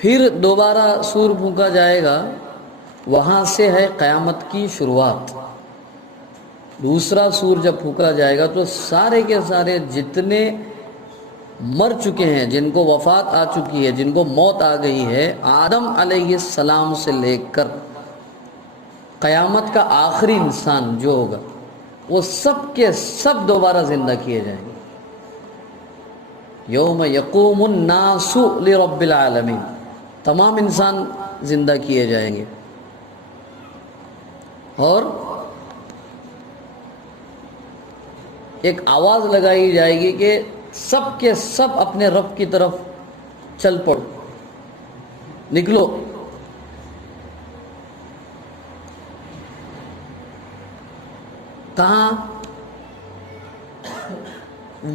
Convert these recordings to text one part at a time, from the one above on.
پھر دوبارہ سور پھونکا جائے گا، وہاں سے ہے قیامت کی شروعات۔ دوسرا سور جب پھونکا جائے گا تو سارے کے سارے جتنے مر چکے ہیں، جن کو وفات آ چکی ہے، جن کو موت آ گئی ہے، آدم علیہ السلام سے لے کر قیامت کا آخری انسان جو ہوگا، وہ سب کے سب دوبارہ زندہ کیے جائیں گے۔ یوم یقوم الناس لرب العالمین، تمام انسان زندہ کیے جائیں گے، اور ایک آواز لگائی جائے گی کہ سب کے سب اپنے رب کی طرف چل پڑو، نکلو۔ کہاں؟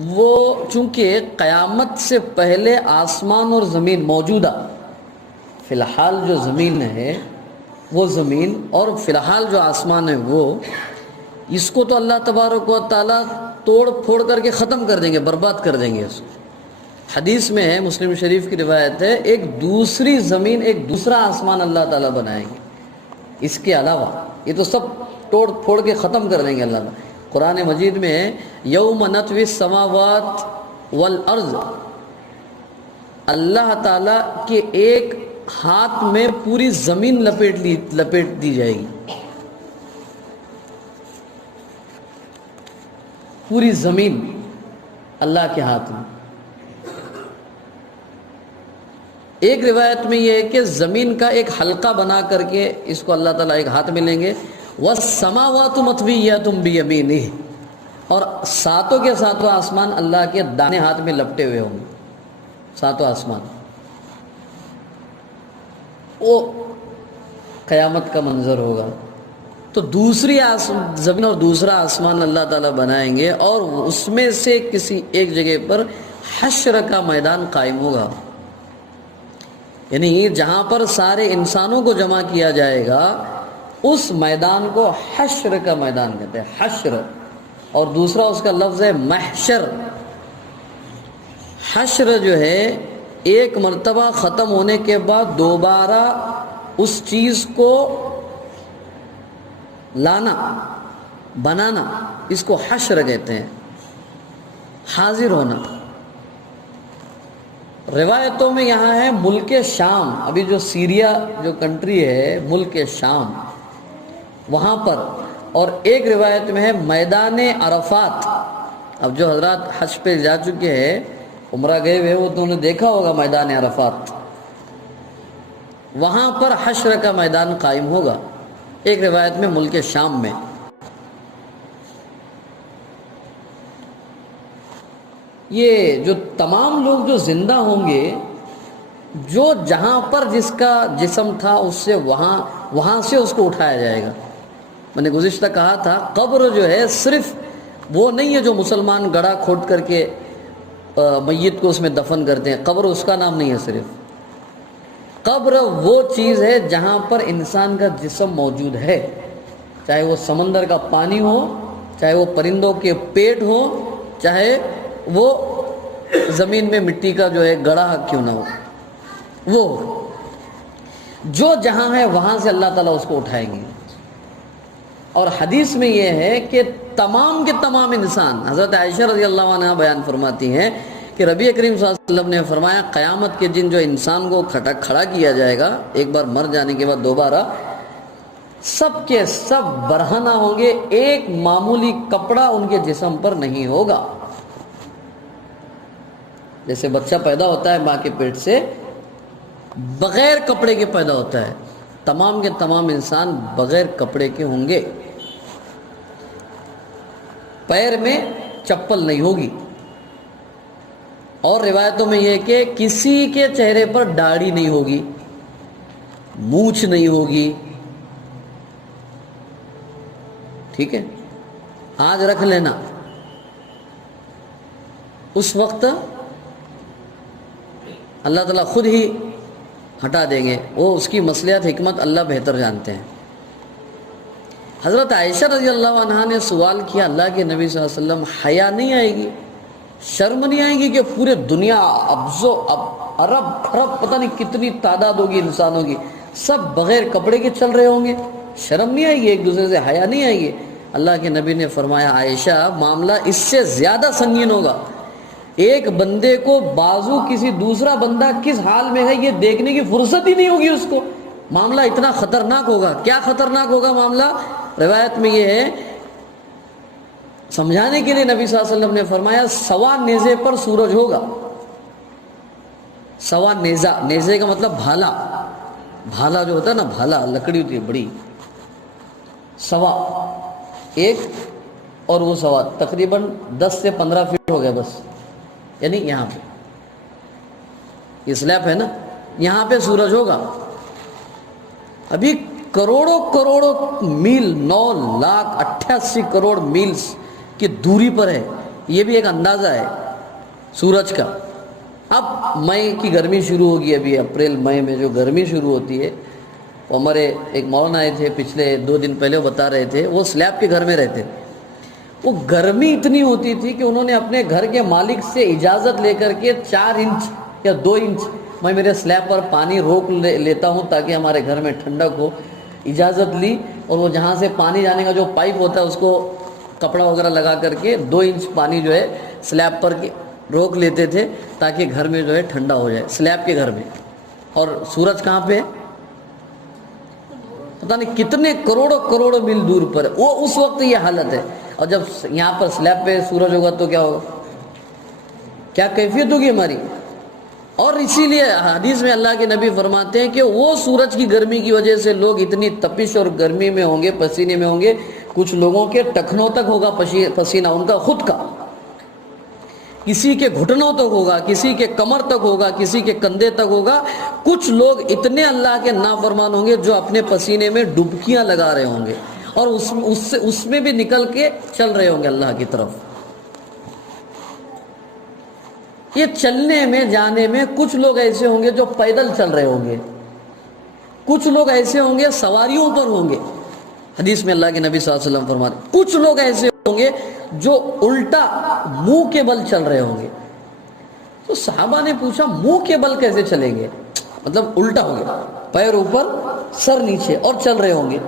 وہ چونکہ قیامت سے پہلے آسمان اور زمین موجودہ، فی الحال جو زمین ہے وہ زمین، اور فی الحال جو آسمان ہے وہ، اس کو تو اللہ تبارک و تعالیٰ توڑ پھوڑ کر کے ختم کر دیں گے، برباد کر دیں گے اس کو۔ حدیث میں ہے، مسلم شریف کی روایت ہے، ایک دوسری زمین، ایک دوسرا آسمان اللہ تعالیٰ بنائیں گے اس کے علاوہ، یہ تو سب توڑ پھوڑ کے ختم کر دیں گے اللہ تعالیٰ۔ قرآن مجید میں ہے یوم نطوی السماوات والارض، اللہ تعالیٰ کے ایک ہاتھ میں پوری زمین لپیٹ دی جائے گی، پوری زمین اللہ کے ہاتھ میں۔ ایک روایت میں یہ ہے کہ زمین کا ایک حلقہ بنا کر کے اس کو اللہ تعالیٰ ایک ہاتھ میں لیں گے، وَالسَّمَاوَاتُ مَطْوِيَّاتٌ بِيَمِينِهِ، اور ساتوں کے ساتوں آسمان اللہ کے دانے ہاتھ میں لپٹے ہوئے ہوں گے، ساتوں آسمان۔ وہ قیامت کا منظر ہوگا۔ تو دوسری زمین اور دوسرا آسمان اللہ تعالیٰ بنائیں گے، اور اس میں سے کسی ایک جگہ پر حشر کا میدان قائم ہوگا، یعنی جہاں پر سارے انسانوں کو جمع کیا جائے گا، اس میدان کو حشر کا میدان کہتے ہیں، حشر۔ اور دوسرا اس کا لفظ ہے محشر۔ حشر جو ہے ایک مرتبہ ختم ہونے کے بعد دوبارہ اس چیز کو لانا، بنانا، اس کو حشر کہتے ہیں، حاضر ہونا۔ روایتوں میں یہاں ہے ملک شام، ابھی جو سیریا جو کنٹری ہے، ملک شام، وہاں پر، اور ایک روایت میں ہے میدان عرفات۔ اب جو حضرات حج پہ جا چکے ہیں، عمرہ گئے ہوئے، وہ تو انہوں نے دیکھا ہوگا میدان عرفات، وہاں پر حشر کا میدان قائم ہوگا، ایک روایت میں ملک شام میں۔ یہ جو تمام لوگ جو زندہ ہوں گے، جو جہاں پر جس کا جسم تھا اس سے وہاں سے اس کو اٹھایا جائے گا۔ میں نے گزشتہ کہا تھا قبر جو ہے صرف وہ نہیں ہے جو مسلمان گڑھا کھود کر کے میت کو اس میں دفن کرتے ہیں، قبر اس کا نام نہیں ہے صرف۔ قبر وہ چیز ہے جہاں پر انسان کا جسم موجود ہے، چاہے وہ سمندر کا پانی ہو، چاہے وہ پرندوں کے پیٹ ہو، چاہے وہ زمین میں مٹی کا جو ہے گڑھا کیوں نہ ہو، وہ جو جہاں ہے وہاں سے اللہ تعالیٰ اس کو اٹھائیں گے۔ اور حدیث میں یہ ہے کہ تمام کے تمام انسان، حضرت عائشہ رضی اللہ عنہ بیان فرماتی ہیں کہ نبی کریم صلی اللہ علیہ وسلم نے فرمایا قیامت کے دن جو انسان کو کھڑا کیا جائے گا، ایک بار مر جانے کے بعد دوبارہ، سب کے سب برہنہ ہوں گے، ایک معمولی کپڑا ان کے جسم پر نہیں ہوگا۔ جیسے بچہ پیدا ہوتا ہے ماں کے پیٹ سے بغیر کپڑے کے پیدا ہوتا ہے، تمام کے تمام انسان بغیر کپڑے کے ہوں گے، پیر میں چپل نہیں ہوگی۔ اور روایتوں میں یہ کہ کسی کے چہرے پر داڑھی نہیں ہوگی، مونچھ نہیں ہوگی، ٹھیک ہے، آج رکھ لینا، اس وقت اللہ تعالیٰ خود ہی ہٹا دیں گے، وہ اس کی مصلحت حکمت اللہ بہتر جانتے ہیں۔ حضرت عائشہ رضی اللہ عنہا نے سوال کیا، اللہ کے نبی صلی اللہ علیہ وسلم، حیا نہیں آئے گی، شرم نہیں آئے گی کہ پورے دنیا اب ارب خرب پتہ نہیں کتنی تعداد ہوگی انسانوں کی, سب بغیر کپڑے کے چل رہے ہوں گے, شرم نہیں آئے گی, ایک دوسرے سے حیا نہیں آئے گی. اللہ کے نبی نے فرمایا عائشہ معاملہ اس سے زیادہ سنگین ہوگا, ایک بندے کو بازو کسی دوسرا بندہ کس حال میں ہے یہ دیکھنے کی فرصت ہی نہیں ہوگی اس کو, معاملہ اتنا خطرناک ہوگا. کیا خطرناک ہوگا معاملہ؟ روایت میں یہ ہے, سمجھانے کے لیے نبی صلی اللہ علیہ وسلم نے فرمایا سوا نیزے پر سورج ہوگا. سوا نیزہ, نیزے کا مطلب بھالا, بھالا جو ہوتا ہے نا, بھالا لکڑی ہوتی ہے بڑی, سوا ایک اور وہ سوا تقریباً 10 سے 15 فٹ ہو گئے بس, یعنی یہاں پہ یہ سلیب ہے نا, یہاں پہ سورج ہوگا. ابھی کروڑوں کروڑوں میل, 9,88 کروڑ میلز کی دوری پر ہے, یہ بھی ایک اندازہ ہے سورج کا. اب مئی کی گرمی شروع ہوگی, ابھی اپریل مئی میں جو گرمی شروع ہوتی ہے, وہ ہمارے ایک مولانا آئے تھے پچھلے 2 دن پہلے, وہ بتا رہے تھے وہ سلیب کے گھر میں رہتے, وہ گرمی اتنی ہوتی تھی کہ انہوں نے اپنے گھر کے مالک سے اجازت لے کر کے 4 انچ یا 2 انچ میں میرے سلیب پر پانی روک لیتا ہوں تاکہ ہمارے گھر میں ٹھنڈک ہو, اجازت لی, اور وہ جہاں سے پانی جانے کا جو پائپ ہوتا ہے اس کو کپڑا وغیرہ لگا کر کے 2 انچ پانی جو ہے سلیب پر روک لیتے تھے تاکہ گھر میں جو ہے ٹھنڈا ہو جائے, سلیب کے گھر میں. اور سورج کہاں پہ ہے؟ پتہ نہیں کتنے کروڑوں کروڑوں میل دور پر ہے. وہ اس وقت یہ حالت ہے, اور جب یہاں پر سلیب پہ سورج ہوگا تو کیا ہوگا, کیا کیفیت ہوگی ہماری. اور اسی لیے حدیث میں اللہ کے نبی فرماتے ہیں کہ وہ سورج کی گرمی کی وجہ سے لوگ اتنی تپش اور گرمی میں ہوں گے, پسینے میں ہوں گے, کچھ لوگوں کے ٹخنوں تک ہوگا پسینہ ان کا خود کا, کسی کے گھٹنوں تک ہوگا, کسی کے کمر تک ہوگا, کسی کے کندھے تک ہوگا. کچھ لوگ اتنے اللہ کے نافرمان ہوں گے جو اپنے پسینے میں ڈبکیاں لگا رہے ہوں گے اور اس میں بھی نکل کے چل رہے ہوں گے اللہ کی طرف. یہ چلنے میں جانے میں کچھ لوگ ایسے ہوں گے جو پیدل چل رہے ہوں گے, کچھ لوگ ایسے ہوں گے سواریوں پر ہوں گے. حدیث میں اللہ کے نبی صلی اللہ علیہ وسلم فرماتے ہیں کچھ لوگ ایسے ہوں گے جو الٹا منہ کے بل چل رہے ہوں گے. تو صحابہ نے پوچھا منہ کے بل کیسے چلیں گے, مطلب الٹا ہو گیا, پیر اوپر سر نیچے اور چل رہے ہوں گے.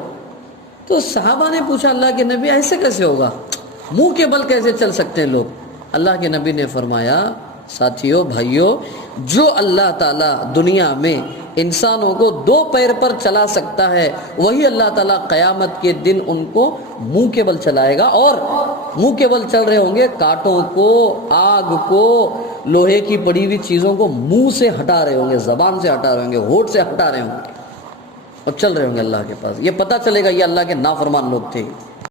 تو صحابہ نے پوچھا اللہ کے نبی ایسے کیسے ہوگا, منہ کے بل کیسے چل سکتے ہیں لوگ. اللہ کے نبی نے فرمایا ساتھیوں بھائیوں, جو اللہ تعالیٰ دنیا میں انسانوں کو 2 پیر پر چلا سکتا ہے وہی اللہ تعالیٰ قیامت کے دن ان کو منہ کے بل چلائے گا. اور منہ کے بل چل رہے ہوں گے, کانٹوں کو, آگ کو, لوہے کی پڑی ہوئی چیزوں کو منہ سے ہٹا رہے ہوں گے, زبان سے ہٹا رہے ہوں گے, ہونٹ سے ہٹا رہے ہوں گے اور چل رہے ہوں گے اللہ کے پاس. یہ پتہ چلے گا یہ اللہ کے نافرمان لوگ تھے.